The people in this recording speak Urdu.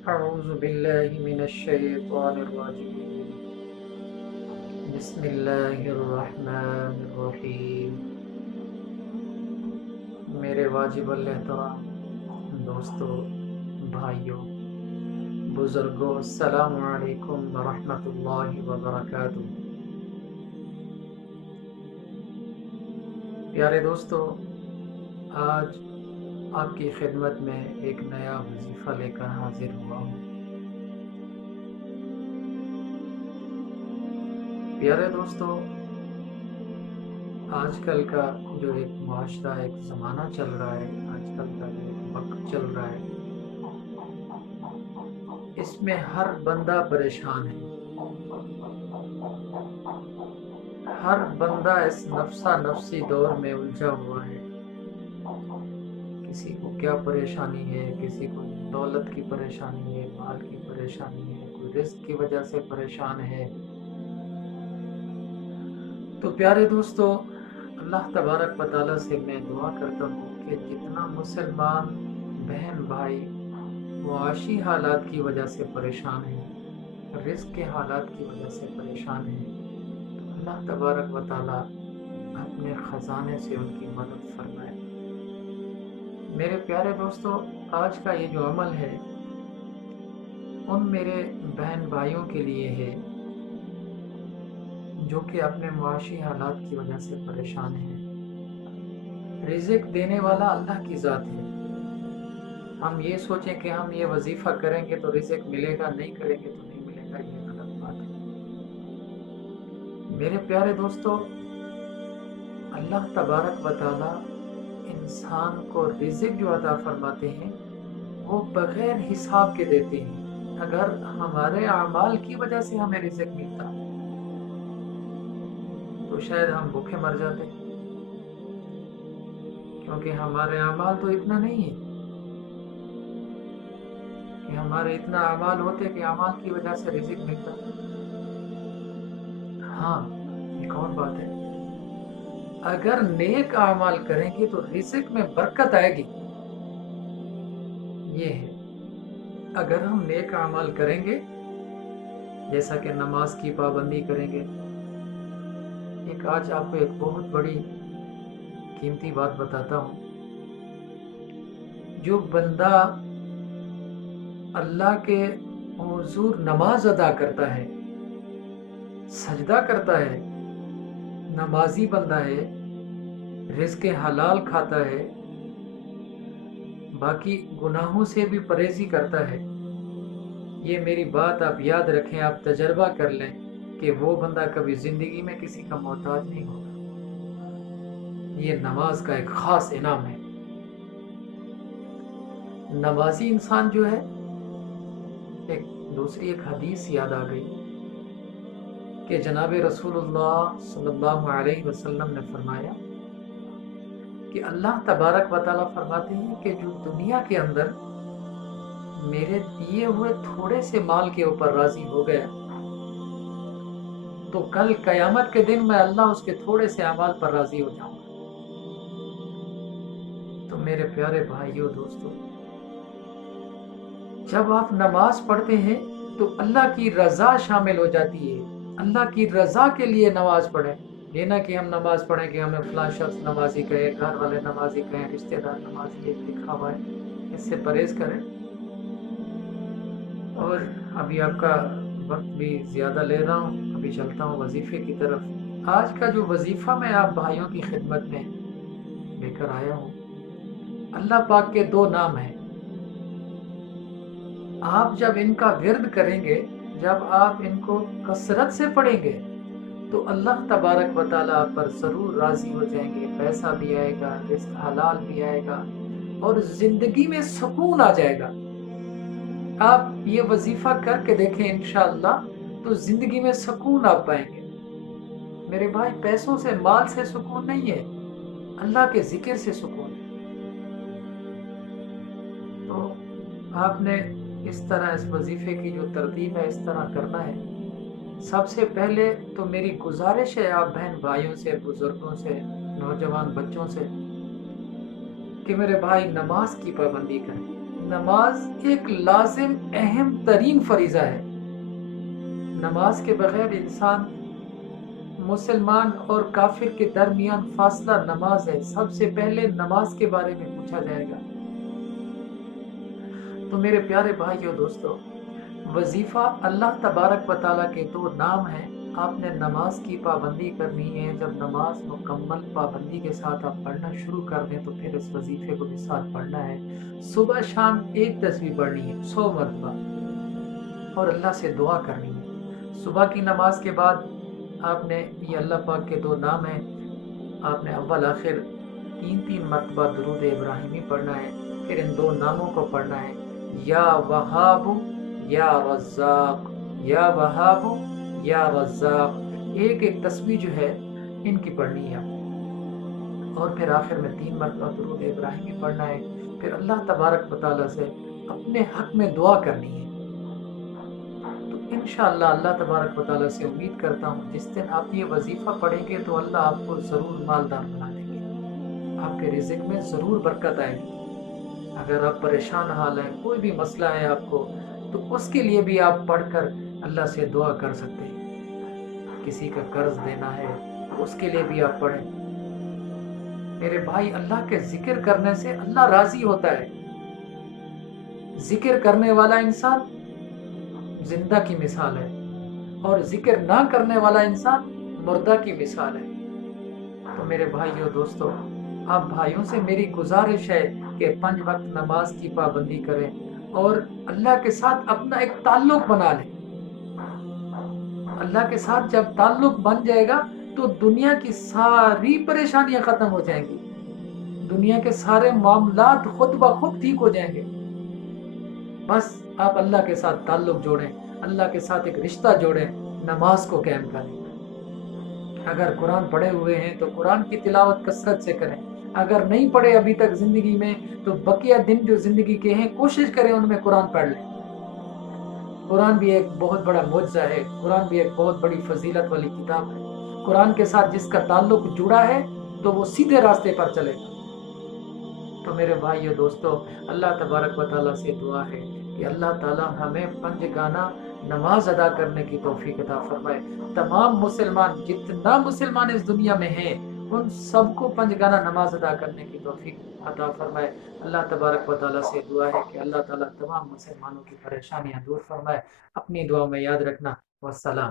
أعوذ بالله من الشيطان الرجيم بسم الله الرحمن الرحیم۔ میرے واجب الاحترام دوستو، بھائیوں، بزرگوں، السلام علیکم ورحمۃ اللہ وبرکاتہ۔ پیارے دوستو، آج آپ کی خدمت میں ایک نیا وظیفہ لے کر حاضر ہوا ہوں۔ پیارے دوستو، آج کل کا جو ایک معاشرہ، ایک زمانہ چل رہا ہے، آج کل کا جو ایک وقت چل رہا ہے، اس میں ہر بندہ پریشان ہے۔ ہر بندہ اس نفسا نفسی دور میں الجھا ہوا ہے۔ کسی کو کیا پریشانی ہے، کسی کو دولت کی پریشانی ہے، مال کی پریشانی ہے، کوئی رزق کی وجہ سے پریشان ہے۔ تو پیارے دوستو، اللہ تبارک و تعالیٰ سے میں دعا کرتا ہوں کہ جتنا مسلمان بہن بھائی معاشی حالات کی وجہ سے پریشان ہیں، رزق کے حالات کی وجہ سے پریشان ہیں، تو اللہ تبارک و تعالیٰ اپنے خزانے سے ان کی مدد فرمائے۔ میرے پیارے دوستو، آج کا یہ جو عمل ہے ان میرے بہن بھائیوں کے لیے ہے جو کہ اپنے معاشی حالات کی وجہ سے پریشان ہیں۔ رزق دینے والا اللہ کی ذات ہے۔ ہم یہ سوچیں کہ ہم یہ وظیفہ کریں گے تو رزق ملے گا، نہیں کریں گے تو نہیں ملے گا، یہ غلط بات ہے۔ میرے پیارے دوستو، اللہ تبارک و تعالی انسان کو رزق جو عطا فرماتے ہیں وہ بغیر حساب کے دیتے ہیں۔ اگر ہمارے اعمال کی وجہ سے ہمیں رزق ملتا تو شاید ہم بھوکے مر جاتے، کیونکہ ہمارے اعمال تو اتنا نہیں ہے کہ ہمارے اتنا اعمال ہوتے کہ اعمال کی وجہ سے رزق ملتا۔ ہاں، ایک اور بات ہے، اگر نیک اعمال کریں گے تو رزق میں برکت آئے گی۔ یہ ہے، اگر ہم نیک اعمال کریں گے، جیسا کہ نماز کی پابندی کریں گے۔ ایک آج آپ کو ایک بہت بڑی قیمتی بات بتاتا ہوں۔ جو بندہ اللہ کے حضور نماز ادا کرتا ہے، سجدہ کرتا ہے، نمازی بندہ ہے، رزق حلال کھاتا ہے، باقی گناہوں سے بھی پرہیزی کرتا ہے، یہ میری بات آپ یاد رکھیں، آپ تجربہ کر لیں کہ وہ بندہ کبھی زندگی میں کسی کا محتاج نہیں ہوگا۔ یہ نماز کا ایک خاص انعام ہے۔ نمازی انسان جو ہے، دوسری ایک حدیث یاد آ گئی کہ جناب رسول اللہ صلی اللہ علیہ وسلم نے فرمایا کہ اللہ تبارک و تعالیٰ فرماتے ہیں کہ جو دنیا کے اندر میرے دیے ہوئے تھوڑے سے مال کے اوپر راضی ہو گیا تو کل قیامت کے دن میں اللہ اس کے تھوڑے سے اعمال پر راضی ہو جاؤں گا۔ تو میرے پیارے بھائیوں، دوستو، جب آپ نماز پڑھتے ہیں تو اللہ کی رضا شامل ہو جاتی ہے۔ اللہ کی رضا کے لیے نماز پڑھیں، یہ نہ کہ ہم نماز پڑھیں کہ ہمیں فلاں شخص نمازی کہے، گھر والے نمازی کہیں، رشتہ دار نمازی لکھا ہوا ہے، اس سے پرہیز کریں۔ اور ابھی آپ کا وقت بھی زیادہ لے رہا ہوں، ابھی چلتا ہوں وظیفے کی طرف۔ آج کا جو وظیفہ میں آپ بھائیوں کی خدمت میں لے کر آیا ہوں، اللہ پاک کے دو نام ہیں۔ آپ جب ان کا ورد کریں گے، جب آپ ان کو کثرت سے پڑھیں گے تو اللہ تبارک و تعالیٰ آپ پر ضرور راضی ہو جائیں گے، پیسہ بھی آئے گا، رزق حلال بھی آئے گا، اور زندگی میں سکون آ جائے گا۔ آپ یہ وظیفہ کر کے دیکھیں انشاءاللہ تو زندگی میں سکون آپ پائیں گے۔ میرے بھائی، پیسوں سے، مال سے سکون نہیں ہے، اللہ کے ذکر سے سکون ہے۔ تو آپ نے اس طرح اس وظیفے کی جو ترتیب ہے اس طرح کرنا ہے۔ سب سے پہلے تو میری گزارش ہے آپ بہن بھائیوں سے، بزرگوں سے، نوجوان بچوں سے کہ میرے بھائی نماز کی پابندی کریں۔ نماز ایک لازم اہم ترین فریضہ ہے۔ نماز کے بغیر انسان مسلمان اور کافر کے درمیان فاصلہ نماز ہے۔ سب سے پہلے نماز کے بارے میں پوچھا جائے گا۔ تو میرے پیارے بھائیو دوستو، وظیفہ اللہ تبارک و تعالیٰ کے دو نام ہیں۔ آپ نے نماز کی پابندی کرنی ہے۔ جب نماز مکمل پابندی کے ساتھ آپ پڑھنا شروع کر دیں تو پھر اس وظیفے کو بھی ساتھ پڑھنا ہے۔ صبح شام ایک تسبیح پڑھنی ہے 100 مرتبہ، اور اللہ سے دعا کرنی ہے۔ صبح کی نماز کے بعد آپ نے یہ اللہ پاک کے دو نام ہیں، آپ نے اول آخر 3 مرتبہ درود ابراہیمی پڑھنا ہے۔ پھر ان دو ناموں کو پڑھنا ہے، یا وہاب یا رزاق، یا وہاب یا رزاق۔ ایک ایک تسبیح جو ہے ان کی پڑھنی ہے، اور پھر آخر میں 3 مرتبہ درود ابراہیمی پڑھنا ہے۔ پھر اللہ تبارک و تعالیٰ سے اپنے حق میں دعا کرنی ہے۔ تو انشاءاللہ اللہ تبارک و تعالیٰ سے امید کرتا ہوں جس دن آپ یہ وظیفہ پڑھیں گے تو اللہ آپ کو ضرور مالدار بنا دیں گے، آپ کے رزق میں ضرور برکت آئے گی۔ اگر آپ پریشان حال ہیں، کوئی بھی مسئلہ ہے آپ کو، تو اس کے لیے بھی آپ پڑھ کر اللہ سے دعا کر سکتے ہیں۔ کسی کا قرض دینا ہے تو اس کے لیے بھی آپ پڑھیں۔ میرے بھائی، اللہ کے ذکر کرنے سے اللہ راضی ہوتا ہے۔ ذکر کرنے والا انسان زندہ کی مثال ہے، اور ذکر نہ کرنے والا انسان مردہ کی مثال ہے۔ تو میرے بھائیو دوستو، آپ بھائیوں سے میری گزارش ہے کہ 5 وقت نماز کی پابندی کریں اور اللہ کے ساتھ اپنا ایک تعلق بنا لیں۔ اللہ کے ساتھ جب تعلق بن جائے گا تو دنیا کی ساری پریشانیاں ختم ہو جائیں گی، دنیا کے سارے معاملات خود بخود ٹھیک ہو جائیں گے۔ بس آپ اللہ کے ساتھ تعلق جوڑیں، اللہ کے ساتھ ایک رشتہ جوڑیں، نماز کو قائم کریں۔ اگر قرآن پڑھے ہوئے ہیں تو قرآن کی تلاوت کثرت سے کریں، اگر نہیں پڑھے ابھی تک زندگی میں تو بقیہ دن جو زندگی کے ہیں کوشش کریں ان میں قرآن پڑھ لیں۔ قرآن بھی ایک بہت بڑا معجزہ ہے، قرآن بھی ایک بہت بڑی فضیلت والی کتاب ہے۔ قرآن کے ساتھ جس کا تعلق جڑا ہے تو وہ سیدھے راستے پر چلے گا۔ تو میرے بھائیو دوستو، اللہ تبارک و تعالیٰ سے دعا ہے کہ اللہ تعالیٰ ہمیں 5 گانا نماز ادا کرنے کی توفیق عطا فرمائے۔ تمام مسلمان، جتنا مسلمان اس دنیا میں ہیں، ان سب کو 5 گانا نماز ادا کرنے کی توفیق عطا فرمائے۔ اللہ تبارک و تعالیٰ سے دعا ہے کہ اللہ تعالیٰ تمام مسلمانوں کی پریشانیاں دور فرمائے۔ اپنی دعا میں یاد رکھنا۔ والسلام۔